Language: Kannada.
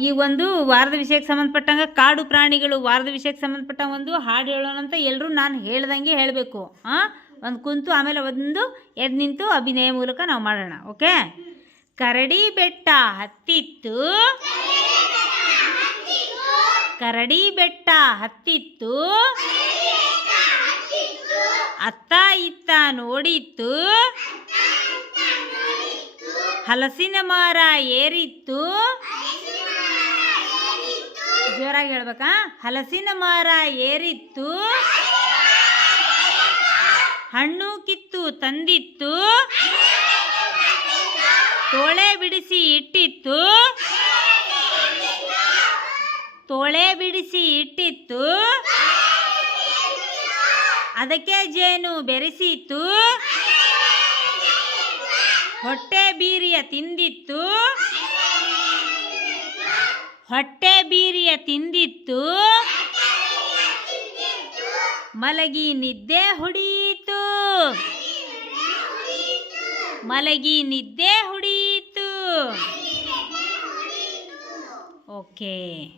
ಈ ಒಂದು ವಾರದ ವಿಷಯಕ್ಕೆ ಸಂಬಂಧಪಟ್ಟಂಗೆ ಕಾಡು ಪ್ರಾಣಿಗಳು ವಾರದ ವಿಷಯಕ್ಕೆ ಸಂಬಂಧಪಟ್ಟ ಒಂದು ಹಾಡು ಹೇಳೋಣ ಅಂತ ಎಲ್ಲರೂ ನಾನು ಹೇಳ್ದಂಗೆ ಹೇಳಬೇಕು. ಹಾಂ ಒಂದು ಕುಂತು ಆಮೇಲೆ ಒಂದು ಎದ್ದು ನಿಂತು ಅಭಿನಯ ಮೂಲಕ ನಾವು ಮಾಡೋಣ, ಓಕೆ? ಕರಡಿ ಬೆಟ್ಟ ಹತ್ತಿತ್ತು. ಕರಡಿ ಬೆಟ್ಟ ಹತ್ತಿತ್ತು. ಅತ್ತ ಇತ್ತ ನೋಡಿತ್ತು. ಹಲಸಿನ ಮರ ಏರಿತ್ತು. ಜೋರಾಗಿ ಹೇಳ್ಬೇಕಾ? ಹಲಸಿನ ಮರ ಏರಿತ್ತು. ಹಣ್ಣು ಕಿತ್ತು ತಂದಿತ್ತು. ತೋಳೆ ಬಿಡಿಸಿ ಇಟ್ಟಿತ್ತು. ತೋಳೆ ಬಿಡಿಸಿ ಇಟ್ಟಿತ್ತು. ಅದಕ್ಕೆ ಜೇನು ಬೆರೆಸಿತ್ತು. ಹೊಟ್ಟೆ ಬೀರಿಯ ತಿಂದಿತ್ತು? ಹೊಟ್ಟೆ ಬೀರಿಯ ತಿಂದಿತ್ತು? ಮಲಗಿ ನಿದ್ದೆ ಹೊಡೀತು. ಮಲಗಿ ನಿದ್ದೆ ಹೊಡೀತು. ಓಕೆ.